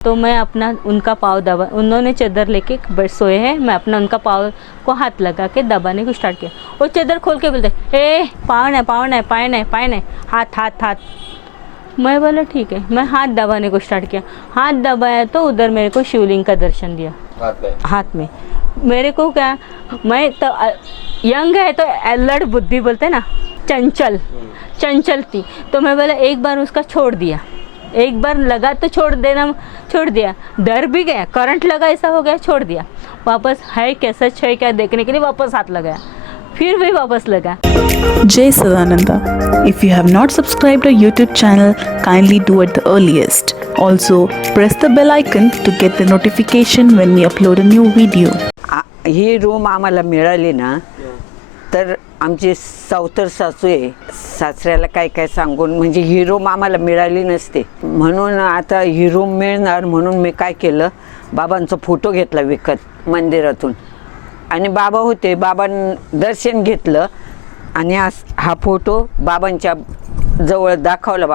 तो मैं अपना उनका पाँव दबा, उन्होंने चादर लेके बेड सोए हैं, मैं अपना उनका पाँव को हाथ लगा के दबाने को स्टार्ट किया। वो चादर खोल के बोलते ए पाँव नहीं पाँव नहीं पाए नहीं पाए नहीं, हाथ हाथ हाथ। मैं बोला ठीक है, मैं हाथ दबाने को स्टार्ट किया। हाथ दबाया तो उधर मेरे को शिवलिंग का दर्शन दिया हाथ में। मेरे को क्या, मैं तो यंग है तो अलर्ट बुद्धि बोलते ना, चंचल थी। तो मैं बोला एक बार उसका छोड़ दिया, एक बार लगा तो छोड़ दिया, डर भी गया, करंट लगा ऐसा हो गया, छोड़ दिया। वापस है क्या सच है क्या देखने के लिए वापस हाथ लगाया, फिर भी वापस लगा। Jai Sadananda. If you have not subscribed our YouTube channel, kindly do at the earliest. Also, press the bell icon to get the notification when we upload a new video. He room आम्हाला मिळाली ना, तर आमची सावतर सासू आहे, सासऱ्याला काय काय सांगून म्हणजे ही रूम आम्हाला मिळाली नसते, म्हणून आता ही रूम मिळणार म्हणून मी काय केलं, बाबांचा फोटो घेतला विकत मंदिरातून आणि बाबा होते, बाबांनी दर्शन घेतलं आणि हा फोटो बाबांच्या जवळ दाखवला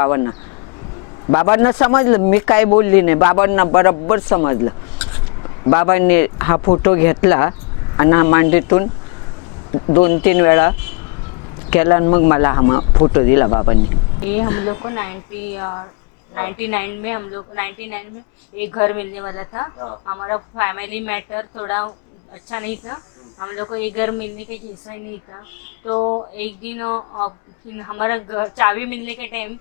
बाबांना समजलं, मी काय बोलली नाही, बाबांना बरोबर समजलं। बाबांनी हा फोटो घेतला आणि मांडीतून 2-3 वेळा केला आणि मग मला हा फोटो दिला बाबांनी। ये हम लोग को 99 में हम लोग 99 में एक घर मिलने वाला था। हमारा फैमिली मैटर थोड़ा अच्छा नहीं था, हम लोग को एक घर मिलने के जैसा ही नहीं था। तो एक दिन हमारा चाबी मिलने के टाइम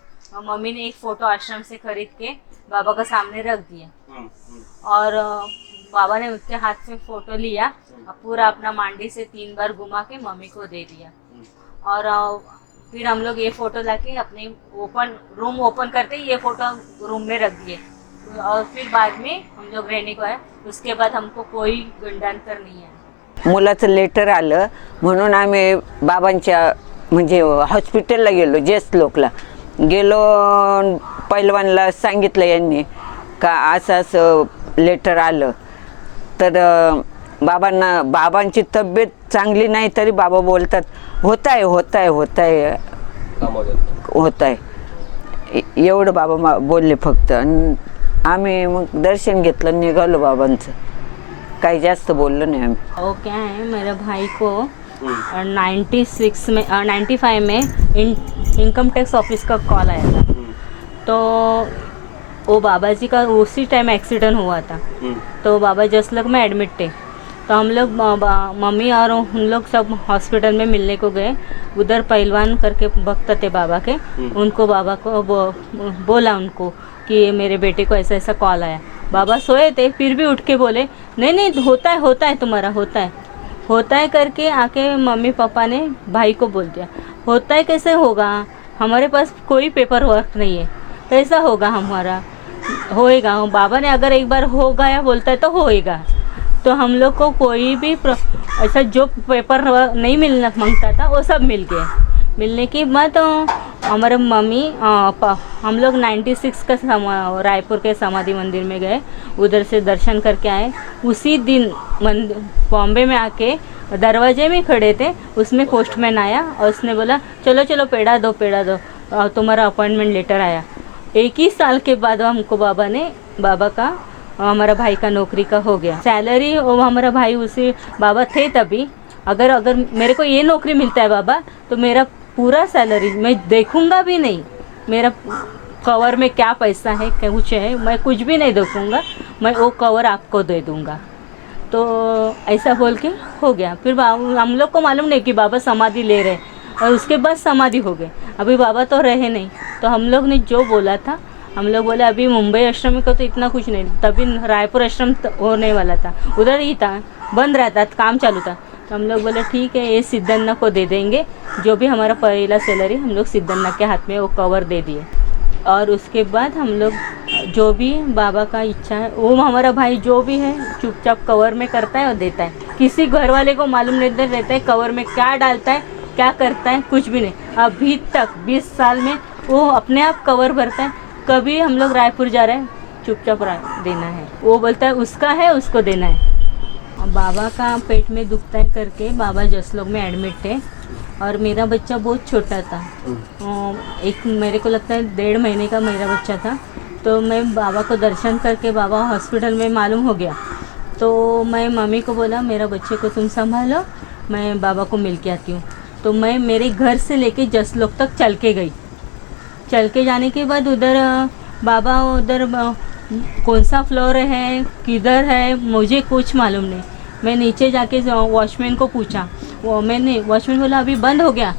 मम्मी ने एक फ़ोटो आश्रम से खरीद के बाबा का सामने रख दिया और बाबा ने उसके हाथ से फ़ोटो लिया, पूरा अपना मांडी से 3 बार घुमा के मम्मी को दे दिया। और फिर हम लोग ये फ़ोटो लाके अपने रूम ओपन करते ये फ़ोटो रूम में रख दिए और फिर बाद में हम लोग रहने को आए। उसके बाद हमको कोई गंडांतर नहीं है। मुलाचं लेटर आलं म्हणून आम्ही बाबांच्या म्हणजे हॉस्पिटलला गेलो, जेसलोकला गेलो, पैलवानला सांगितलं यांनी का असं लेटर आलं, तर बाबांची तब्येत चांगली नाही तरी बाबा बोलतात होताय एवढं बाबा बोलले फक्त। आणि आम्ही मग दर्शन घेतलं, निघालो बाबांचं, काही जास्त बोललो नहीं हम। वो क्या है, मेरे भाई को 95 में इनकम टैक्स ऑफिस का कॉल आया था। तो वो बाबा जी का उसी टाइम एक्सीडेंट हुआ था, तो बाबा जसलक में एडमिट थे। तो हम लोग मम्मी और उन लोग सब हॉस्पिटल में मिलने को गए। उधर पहलवान करके भक्त थे बाबा के, उनको बाबा को बोला उनको कि मेरे बेटे को ऐसा ऐसा कॉल आया। बाबा सोए थे फिर भी उठ के बोले नहीं होता है तुम्हारा होता है करके आके मम्मी पापा ने भाई को बोल दिया। होता है कैसे होगा, हमारे पास कोई पेपर वर्क नहीं है, कैसा होगा हमारा, होएगा। बाबा ने अगर एक बार हो गया बोलता है तो होएगा। तो हम लोग को कोई भी ऐसा जो पेपर नहीं मिलना मांगता था वो सब मिल गए। मिलने के बाद हमारे मम्मी हम लोग 96 का रायपुर के समाधि मंदिर में गए, उधर से दर्शन करके आए। उसी दिन बॉम्बे में आके दरवाजे में खड़े थे, उसमें पोस्टमैन आया और उसने बोला चलो पेड़ा दो तुम्हारा अपॉइंटमेंट लेटर आया। 21 साल के बाद हमको बाबा का हमारा भाई का नौकरी का हो गया। सैलरी हमारा भाई उसे बाबा थे तभी, अगर मेरे को ये नौकरी मिलता है बाबा तो मेरा पूरा सैलरी मैं देखूंगा भी नहीं, मेरा कवर में क्या पैसा है कुछ है मैं कुछ भी नहीं देखूंगा, मैं वो कवर आपको दे दूंगा। तो ऐसा बोल के हो गया। फिर हम लोग को मालूम नहीं कि बाबा समाधि ले रहे और उसके बाद समाधि हो गए। अभी बाबा तो रहे नहीं, तो हम लोग ने जो बोला था, हम लोग बोले अभी मुंबई आश्रम का तो इतना कुछ नहीं, तभी रायपुर आश्रम होने वाला था, उधर ही था, बंद रहता था, काम चालू था। तो हम लोग बोले ठीक है ये सिद्धन्ना को दे देंगे, जो भी हमारा पहला सैलरी हम लोग सिद्धन्ना के हाथ में वो कवर दे दिए। और उसके बाद हम लोग जो भी बाबा का इच्छा है वो हमारा भाई जो भी है चुपचाप कवर में करता है और देता है। किसी घर वाले को मालूम नहीं रहता है कवर में क्या डालता है क्या करता है, कुछ भी नहीं। अभी तक 20 साल में वो अपने आप कवर भरता है। कभी हम लोग रायपुर जा रहे हैं चुपचाप देना है, वो बोलता है उसका है उसको देना है। बाबा का पेट में दुखता है करके बाबा जसलोक में एडमिट थे और मेरा बच्चा बहुत छोटा था, एक मेरे को लगता है 1.5 महीने का मेरा बच्चा था। तो मैं बाबा को दर्शन करके बाबा हॉस्पिटल में मालूम हो गया। तो मैं मम्मी को बोला मेरा बच्चे को तुम संभालो, मैं बाबा को मिल के आती हूँ। तो मैं मेरे घर से लेके जसलोक तक चल के गई। चल के जाने के बाद उधर बाबा उधर कौन सा फ्लोर है किधर है मुझे कुछ मालूम नहीं। मैं नीचे जाके वॉचमैन को पूछा, वो मैंने वॉचमैन बोला अभी बंद हो गया,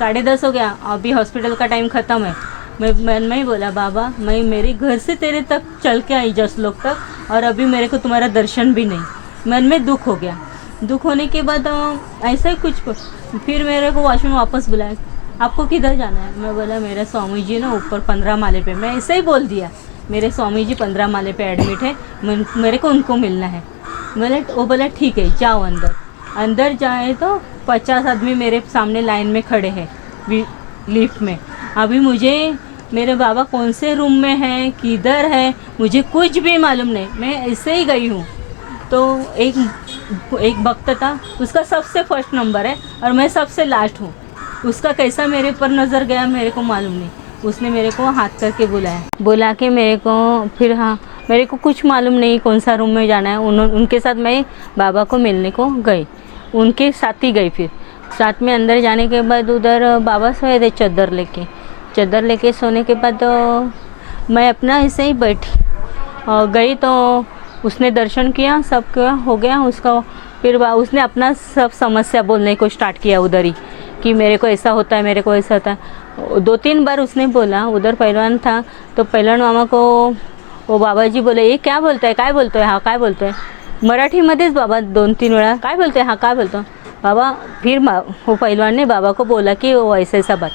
10:30 हो गया, अभी हॉस्पिटल का टाइम ख़त्म है। मैं बोला बाबा मैं मेरे घर से तेरे तक चल के आई जसलोक तक और अभी मेरे को तुम्हारा दर्शन भी नहीं। मन में दुख हो गया। दुख होने के बाद ऐसा ही कुछ फिर मेरे को वॉचमैन वापस बुलाया, आपको किधर जाना है? मैं बोला मेरे स्वामी जी ना ऊपर 15 माले पे, मैं ऐसे ही बोल दिया मेरे स्वामी जी 15 माले पे एडमिट है, मेरे को उनको मिलना है। वो बोला ठीक है जाओ अंदर। अंदर जाए तो 50 आदमी मेरे सामने लाइन में खड़े हैं लिफ्ट में। अभी मुझे मेरे बाबा कौन से रूम में है किधर है मुझे कुछ भी मालूम नहीं, मैं ऐसे ही गई हूँ। तो एक भक्त था, उसका सबसे फर्स्ट नंबर है और मैं सबसे लास्ट हूँ। उसका कैसा मेरे पर नज़र गया मेरे को मालूम नहीं। उसने मेरे को हाथ करके बुला के मेरे को फिर हाँ मेरे को कुछ मालूम नहीं कौन सा रूम में जाना है। उनके साथ मैं बाबा को मिलने को गई, उनके साथ ही गई। फिर साथ में अंदर जाने के बाद उधर बाबा सोए थे चादर लेके सोने के बाद मैं अपना ऐसे ही बैठी गई। तो उसने दर्शन किया, सब किया, हो गया उसका। फिर उसने अपना सब समस्या बोलने को स्टार्ट किया उधर ही कि मेरे को ऐसा होता है मेरे को ऐसा होता है। 2-3 बार उसने बोला। उधर पहलवान था तो पहलवान मामा को वो बाबाजी बोले ये क्या बोलता है काय बोलतो आहे हा काय बोलतो आहे मराठीमध्येच बाबा 2-3 वेळा काय बोलतो आहे हा काय बोलतो बाबा। फिर वो पहलवान ने बाबा को बोला कि वो ऐसा बात।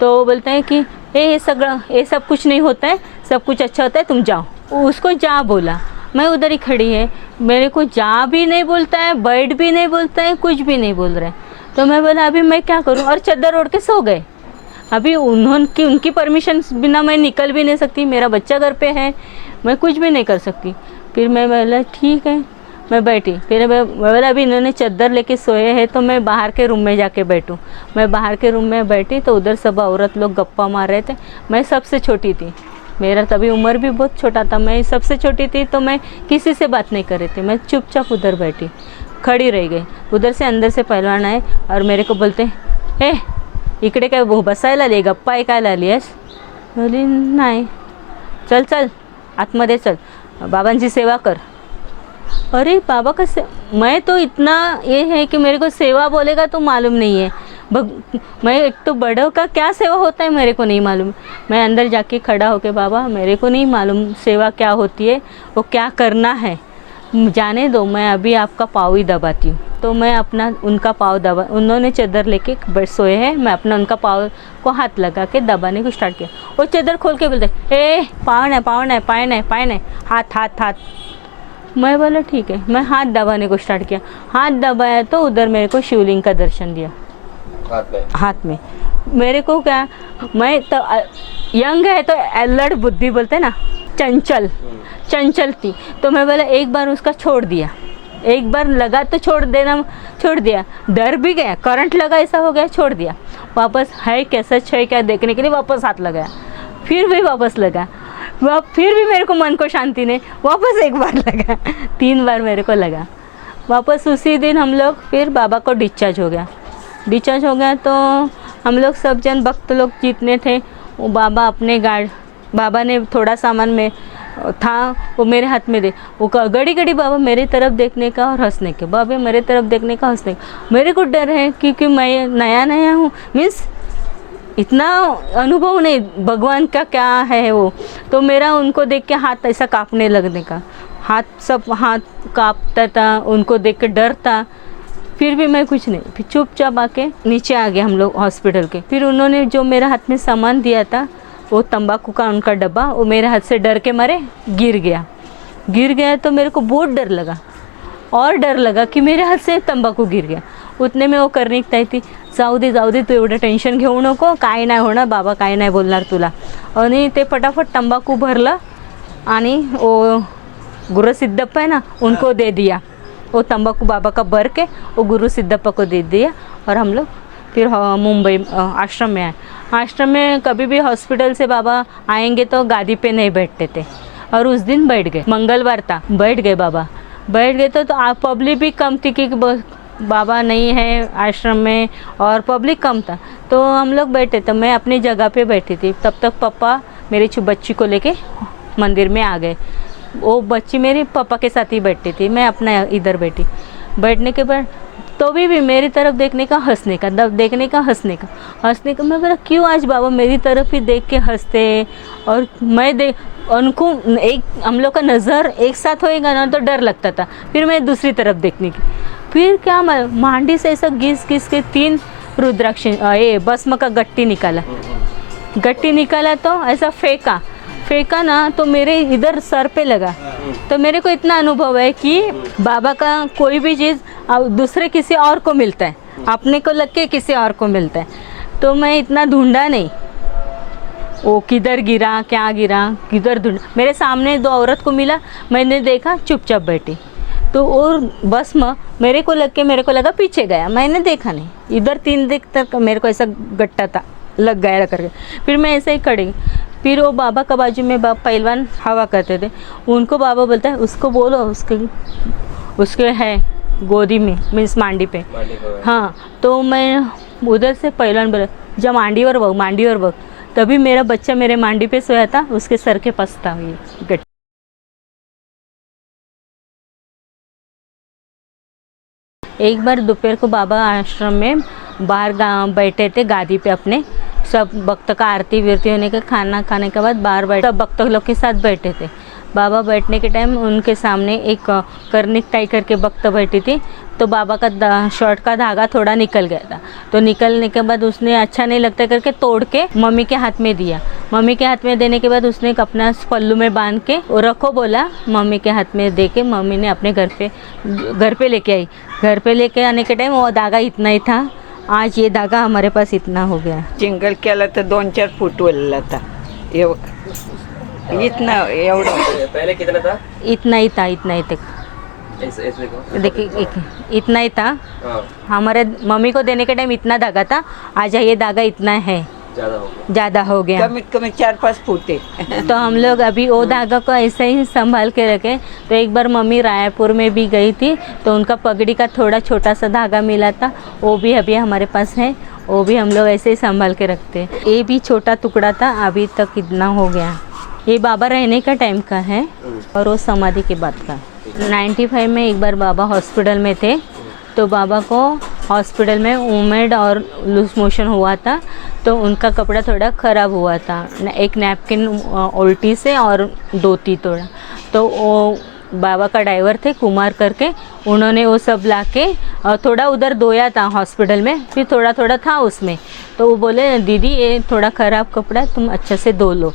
तो वो बोलता है कि ये सब कुछ नहीं होता है, सब कुछ अच्छा होता है, तुम जाओ। उसको जा बोला। मैं उधर ही खड़ी है, मेरे को जा भी नहीं बोलता है, बैठ भी नहीं बोलता है, कुछ भी नहीं बोल रहा है। तो मैं बोला अभी मैं क्या करूं, और चादर ओढ़ के सो गए। अभी उनकी परमिशन बिना मैं निकल भी नहीं सकती, मेरा बच्चा घर पे है, मैं कुछ भी नहीं कर सकती। फिर मैं बोला ठीक है, मैं बैठी। फिर मैं बोला अभी इन्होंने चादर लेके सोए हैं तो मैं बाहर के रूम में जाके बैठूं। मैं बाहर के रूम में बैठी तो उधर सब औरत लोग गप्पा मार रहे थे। मैं सबसे छोटी थी, मेरा तभी उम्र भी बहुत छोटा था, मैं सबसे छोटी थी। तो मैं किसी से बात नहीं कर रही थी, मैं चुपचाप उधर बैठी खड़ी रह गई। उधर से अंदर से पहलवान आए और मेरे को बोलते इकडे काय बसायला आली गप्पा ऐकायला आली आहेस? बोली नाही, चल आतमध्ये चल, बाबांची सेवा कर। अरे बाबा का मैं तो इतना ये है कि मेरे को सेवा बोलेगा तो मालूम नहीं है। मैं एक तो बड़ों का क्या सेवा होता है मेरे को नहीं मालूम। मैं अंदर जाके खड़ा होके बाबा मेरे को नहीं मालूम सेवा क्या होती है, वो क्या करना है, जाने दो, मैं अभी आपका पाँव ही दबाती हूँ। तो मैं अपना उनका पाँव दबा, उन्होंने चादर लेके सोए हैं, मैं अपना उनका पाँव को हाथ लगा के दबाने को स्टार्ट किया। वो चादर खोल के बोलते पाँव नहीं, पाय नहीं, हाथ। मैं बोला ठीक है, मैं हाथ दबाने को स्टार्ट किया। हाथ दबाया तो उधर मेरे को शिवलिंग का दर्शन दिया हाथ में। मेरे को क्या, मैं तो यंग है तो अलर्ट बुद्धि बोलते ना, चंचल थी। तो मैं बोला एक बार उसका छोड़ दिया, एक बार लगा तो छोड़ दिया, डर भी गया, करंट लगा ऐसा हो गया, छोड़ दिया। वापस है कैसा है क्या देखने के लिए वापस हाथ लगाया, फिर भी वापस लगा, फिर भी मेरे को मन को शांति नहीं, वापस एक बार लगा, 3 बार मेरे को लगा। वापस उसी दिन हम लोग फिर बाबा को डिस्चार्ज हो गया। तो हम लोग सब जन भक्त लोग जितने थे वो बाबा ने थोड़ा सामान में था वो मेरे हाथ में दे, वो घड़ी बाबा मेरे तरफ देखने का और हंसने के, बाबा मेरे तरफ देखने का हंसने का। मेरे को डर है क्योंकि मैं नया हूँ, मीन्स इतना अनुभव नहीं भगवान का क्या है वो। तो मेरा उनको देख के हाथ ऐसा कांपने लगने का, हाथ कांपता था, उनको देख के डर था। फिर भी मैं कुछ नहीं, फिर चुपचाप आके नीचे आ गए हम लोग हॉस्पिटल के। फिर उन्होंने जो मेरे हाथ में सामान दिया था वो तंबाकू का उनका डब्बा, वो मेरे हाथ से डर के मारे गिर गया। तो मेरे को बहुत डर लगा कि मेरे हाथ से तंबाकू गिर गया। उतने में वो करणे थी, जाऊ दे तू एवढं टेन्शन घेऊ नको, काय नाही होणार बाबा, काय नाही बोलणार तुला। आणि ते फटाफट तंबाकू भरलं आणि वो गुरु सिद्धप्पा है ना उनको दे दिया। वो तंबाकू बाबा का भर के वो गुरु सिद्धप्पा को दे दिया और हम लोग फिर मुंबई आश्रम में आए। आश्रम में कभी भी हॉस्पिटल से बाबा आएंगे तो गादी पे नहीं बैठते थे, और उस दिन बैठ गए, मंगलवार था, बैठ गए बाबा। बैठ गए तो आप पब्लिक भी कम थी कि बाबा नहीं है आश्रम में, और पब्लिक कम था, तो हम लोग बैठे। तो मैं अपनी जगह पे बैठी थी, तब तक पापा मेरी बच्ची को लेके मंदिर में आ गए। वो बच्ची मेरी पापा के साथ ही बैठती थी, मैं अपना इधर बैठी। बैठने के बाद तो भी मेरी तरफ देखने का, हंसने का, देखने का, हंसने का। मैं बोला क्यों आज बाबा मेरी तरफ ही देख के हंसते, और मैं उनको एक हम लोग का नज़र एक साथ होएगा ना तो डर लगता था। फिर मैं दूसरी तरफ देखने की, फिर क्या मांडी से ऐसा घिस के 3 रुद्राक्ष ये भस्म का गट्टी निकाला तो ऐसा फेंका ना तो मेरे इधर सर पे लगा। तो मेरे को इतना अनुभव है कि बाबा का कोई भी चीज़ दूसरे किसी और को मिलता है, अपने को लग के किसी और को मिलता है। तो मैं इतना ढूंढा नहीं, वो किधर गिरा, क्या गिरा, किधर ढूंढा। मेरे सामने 2 औरत को मिला, मैंने देखा, चुपचाप बैठी। तो और भस्म मेरे को लगा पीछे गया, मैंने देखा नहीं। इधर 3 दिन तक मेरे को ऐसा गट्टा था, लग गया करके। फिर मैं ऐसे ही खड़ी। फिर वो बाबा का बाजू में पहलवान हवा करते थे, उनको बाबा बोलता है उसको बोलो, उसके है गोदी में, मीन्स मांडी पे। हाँ, तो मैं उधर से पहलवान बोला जब मांडी और बग। तभी मेरा बच्चा मेरे मांडी पे सोया था, उसके सर के पास था ये गट्टी। एक बार दोपहर को बाबा आश्रम में बाहर बैठे थे गादी पे अपने, सब भक्त का आरती विरती होने का, खाना खाने के बाद बाहर बैठे, सब भक्त लोग के साथ बैठे थे। बाबा बैठने के टाइम उनके सामने एक कर्निक टाई करके भक्त बैठी थी। तो बाबा का शर्ट का धागा थोड़ा निकल गया था, तो निकलने के बाद उसने अच्छा नहीं लगता करके तोड़ के मम्मी के हाथ में दिया। मम्मी के हाथ में देने के बाद उसने अपना पल्लू में बांध के रखो बोला, मम्मी के हाथ में दे के मम्मी ने अपने घर पे लेके आई। घर पे लेके आने के टाइम वो धागा इतना ही था, आज ये धागा हमारे पास इतना हो गया। चिंगल केला तर 2-4 फूट वल्ला था, इतना एवढं। पहले कितना था? इतना ही तक ऐसे को देखिए, इतना ही था। हाँ, हमारे मम्मी को देने के टाइम इतना धागा था, आज ये धागा इतना है, ज़्यादा हो गया। कमीत कमी 4-5 फूट है। तो हम लोग अभी वो धागा को ऐसे ही संभाल के रखे। तो एक बार मम्मी रायपुर में भी गई थी, तो उनका पगड़ी का थोड़ा छोटा सा धागा मिला था, वो भी अभी हमारे पास है, वो भी हम लोग ऐसे ही संभाल के रखते हैं। ये भी छोटा टुकड़ा था, अभी तक इतना हो गया। ये बाबा रहने का टाइम का है और वो समाधि के बाद का। 95 में एक बार बाबा हॉस्पिटल में थे, तो बाबा को हॉस्पिटल में वोमिट और लूज मोशन हुआ था, तो उनका कपड़ा थोड़ा ख़राब हुआ था, एक नैपकिन उल्टी से और धोती थोड़ा। तो वो बाबा का ड्राइवर थे कुमार करके, उन्होंने वो सब ला के थोड़ा उधर धोया था हॉस्पिटल में, फिर थोड़ा थोड़ा था उसमें। तो वो बोले दीदी ये थोड़ा ख़राब कपड़ा है, तुम अच्छे से धो लो।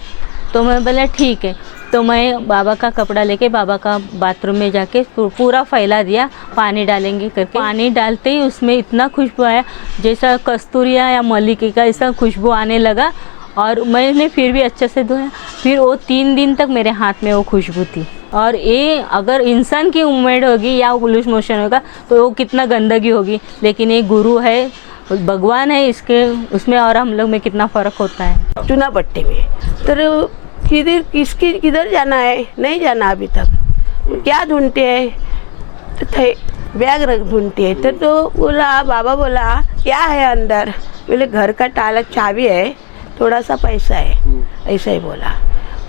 तो मैं बोला ठीक है। तो मैं बाबा का कपड़ा लेके बाबा का बाथरूम में जाके पूरा फैला दिया, पानी डालेंगे करके। पानी डालते ही उसमें इतना खुशबू आया जैसा कस्तूरिया या मल्लिके का ऐसा खुशबू आने लगा, और मैंने फिर भी अच्छे से धोया। फिर वो 3 दिन तक मेरे हाथ में वो खुशबू थी। और ये अगर इंसान की उम्मीद होगी या लूज मोशन होगा तो वो कितना गंदगी होगी, लेकिन ये गुरु है, भगवान है, इसके उसमें और हम लोग में कितना फ़र्क होता है। चुनापट्टी में तो किधर जाना है, नहीं जाना अभी तक। क्या ढूंढते हैं तो बैग रख ढूंढती है। तो बोला बाबा बोला क्या है अंदर, बोले घर का ताला चाबी है, थोड़ा सा पैसा है, ऐसा ही बोला।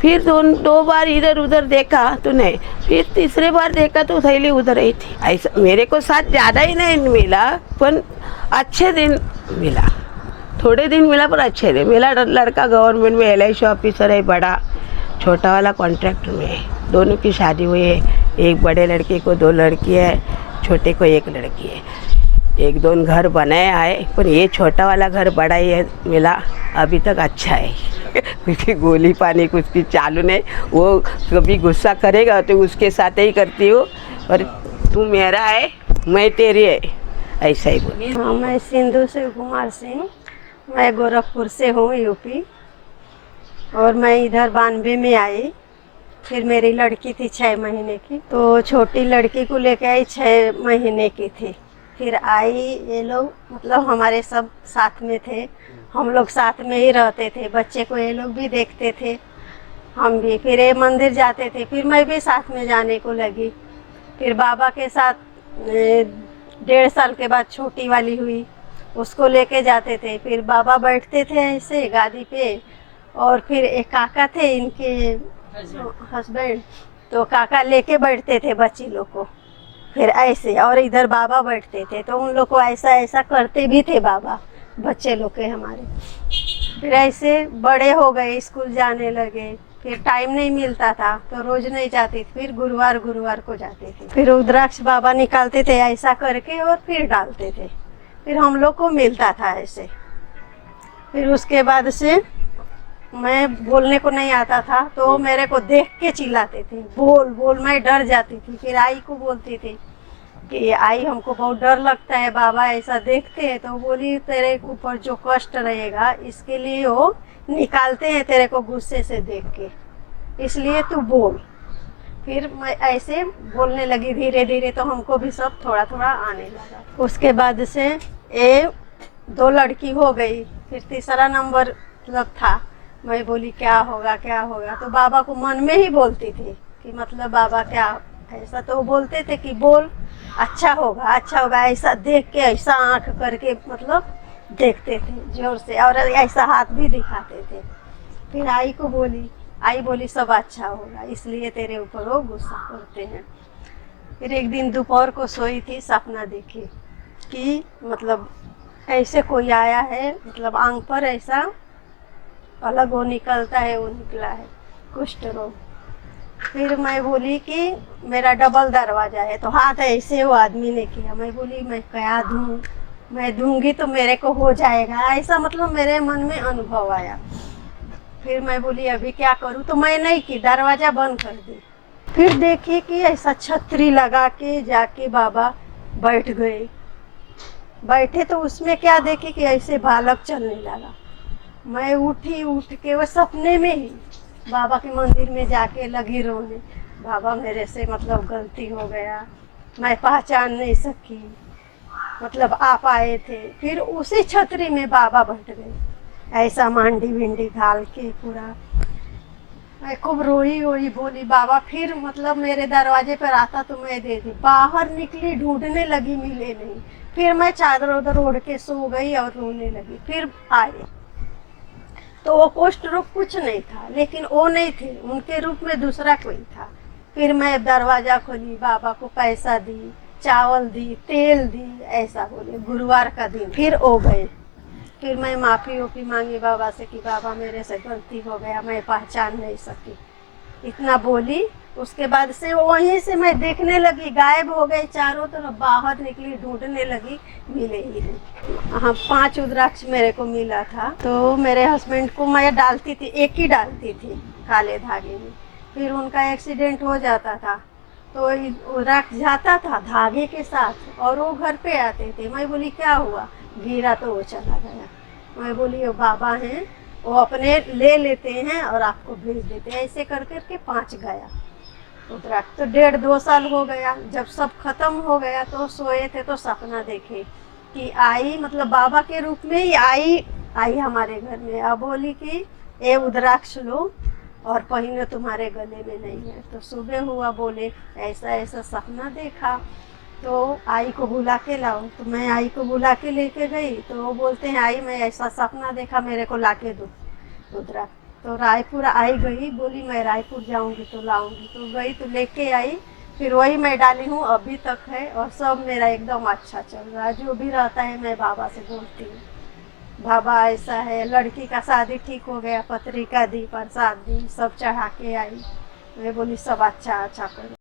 फिर 2 बार इधर उधर देखा तो नहीं, फिर तीसरे बार देखा तो थैली उधर ही थी। ऐसा मेरे को साथ ज़्यादा ही नहीं मिला, पर अच्छे दिन मिला, थोड़े दिन मिला पर अच्छे दिन मिला। लड़का गवर्नमेंट में LIC ऑफिसर है, बड़ा, छोटा वाला कॉन्ट्रैक्टर में है। दोनों की शादी हुई है, एक बड़े लड़के को 2 लड़की है, छोटे को 1 लड़की है। 1-2 घर बनाया है, पर ये छोटा वाला घर बड़ा ही है मिला, अभी तक अच्छा है। क्योंकि गोली पानी कुछ की चालू नहीं, वो कभी गुस्सा करेगा तो उसके साथ ही करती हूँ, और तू मेरा है मैं तेरी है, ऐसा ही बोली। हाँ, मैं सिंधु शिव कुमार सिंह, मैं गोरखपुर से हूँ, यूपी। और मैं इधर 92 में आई। फिर मेरी लड़की थी 6 महीने की, तो छोटी लड़की को लेके आई, 6 महीने की थी। फिर आई ये लोग, मतलब हमारे सब साथ में थे, हम लोग साथ में ही रहते थे, बच्चे को ये लोग भी देखते थे, हम भी। फिर ये मंदिर जाते थे, फिर मैं भी साथ में जाने को लगी। फिर बाबा के साथ 1.5 साल के बाद छोटी वाली हुई, उसको लेके जाते थे। फिर बाबा बैठते थे ऐसे गादी पे, और फिर एक काका थे इनके हस्बैंड, तो काका लेके बैठते थे बच्ची लोग को, फिर ऐसे, और इधर बाबा बैठते थे, तो उन लोग को ऐसा ऐसा करते भी थे बाबा बच्चे लोग के हमारे। फिर ऐसे बड़े हो गए, स्कूल जाने लगे, फिर टाइम नहीं मिलता था तो रोज नहीं जाती थी, फिर गुरुवार गुरुवार को जाते थे। फिर रुद्राक्ष बाबा निकालते थे ऐसा करके और फिर डालते थे, फिर हम लोग को मिलता था ऐसे। फिर उसके बाद से मैं बोलने को नहीं आता था, तो मेरे को देख के चिल्लाते थे, बोल बोल, मैं डर जाती थी। फिर आई को बोलती थी कि आई हमको बहुत डर लगता है, बाबा ऐसा देखते हैं, तो बोली तेरे ऊपर जो कष्ट रहेगा इसके लिए वो निकालते हैं तेरे को गुस्से से देख के, इसलिए तू बोल। फिर मैं ऐसे बोलने लगी धीरे धीरे, तो हमको भी सब थोड़ा थोड़ा आने लगा। उसके बाद से ये 2 लड़की हो गई, फिर तीसरा नंबर मतलब था। मैं बोली क्या होगा क्या होगा, तो बाबा को मन में ही बोलती थी कि मतलब बाबा क्या ऐसा, तो वो बोलते थे कि बोल अच्छा होगा अच्छा होगा, ऐसा देख के ऐसा आंख करके मतलब देखते थे जोर से, और ऐसा हाथ भी दिखाते थे। फिर आई को बोली, आई बोली सब अच्छा होगा, इसलिए तेरे ऊपर वो गुस्सा करते हैं। फिर एक दिन दोपहर को सोई थी, सपना देखी कि मतलब ऐसे कोई आया है, मतलब आंख पर ऐसा अलग वो निकलता है, वो निकला है कुष्ठ रोग। फिर मैं बोली कि मेरा डबल दरवाजा है, तो हाथ ऐसे वो आदमी ने किया। मैं बोली मैं क्या दूँ, मैं दूंगी तो मेरे को हो जाएगा, ऐसा मतलब मेरे मन में अनुभव आया। फिर मैं बोली अभी क्या करूँ, तो मैं नहीं की, दरवाजा बंद कर दी। फिर देखी कि ऐसा छतरी लगा के जाके बाबा बैठ गए। बैठे तो उसमें क्या देखी कि ऐसे बालक चलने लगा। मैं उठी, उठ के वो सपने में ही बाबा के मंदिर में जाके लगी रोने, बाबा मेरे से मतलब गलती हो गया, मैं पहचान नहीं सकी, मतलब आप आए थे। फिर उसी छतरी में बाबा बैठ गए, ऐसा मांडी विंडी घाल के पूरा। मैं खूब रोई रोई बोली बाबा, फिर मतलब मेरे दरवाजे पर आता तो मैं दे दी। बाहर निकली, ढूंढने लगी, मिले नहीं। फिर मैं चादर उधर ओढ़ के सो गई और रोने लगी। फिर आए तो वो कुष्ठ रोग कुछ नहीं था, लेकिन वो नहीं थे, उनके रूप में दूसरा कोई था। फिर मैं दरवाजा खोली, बाबा को पैसा दी, चावल दी, तेल दी, ऐसा बोले। गुरुवार का दिन फिर हो गए। फिर मैं माफ़ी ओफी मांगी बाबा से कि बाबा मेरे से गलती हो गया, मैं पहचान नहीं सकी, इतना बोली। उसके बाद से वहीं से मैं देखने लगी, गायब हो गए चारों तरफ। बाहर निकली, ढूंढने लगी, मिले ही नहीं। हाँ, 5 रुद्राक्ष मेरे को मिला था, तो मेरे हस्बैंड को मैं डालती थी, एक ही डालती थी काले धागे में। फिर उनका एक्सीडेंट हो जाता था, तो रुद्राक्ष जाता था धागे के साथ, और वो घर पे आते थे। मैं बोली क्या हुआ, गिरा तो वो चला गया। मैं बोली वो बाबा हैं, वो अपने ले लेते हैं और आपको भेज देते हैं। ऐसे कर करके 5 गया रुद्राक्ष। तो 1.5-2 साल हो गया। जब सब खत्म हो गया तो सोए थे तो सपना देखे कि आई, मतलब बाबा के रूप में ही आई हमारे घर में। अब बोली कि ये रुद्राक्ष लो और पहले तुम्हारे गले में नहीं है। तो सुबह हुआ, बोले ऐसा ऐसा सपना देखा, तो आई को बुला के लाओ। तो मैं आई को बुला के लेके गई, तो वो बोलते हैं आई मैं ऐसा सपना देखा, मेरे को ला के दो रुद्राक्ष। तो रायपुर आई गई, बोली मैं रायपुर जाऊंगी तो लाऊंगी। तो गई तो लेके आई, फिर वही मैं डाली हूँ, अभी तक है। और सब मेरा एकदम अच्छा चल रहा है। जो भी रहता है मैं बाबा से बोलती हूँ, बाबा ऐसा है। लड़की का शादी ठीक हो गया, पत्रिका दी, प्रसाद दी, सब चढ़ा के आई। मैं बोली सब अच्छा अच्छा करो।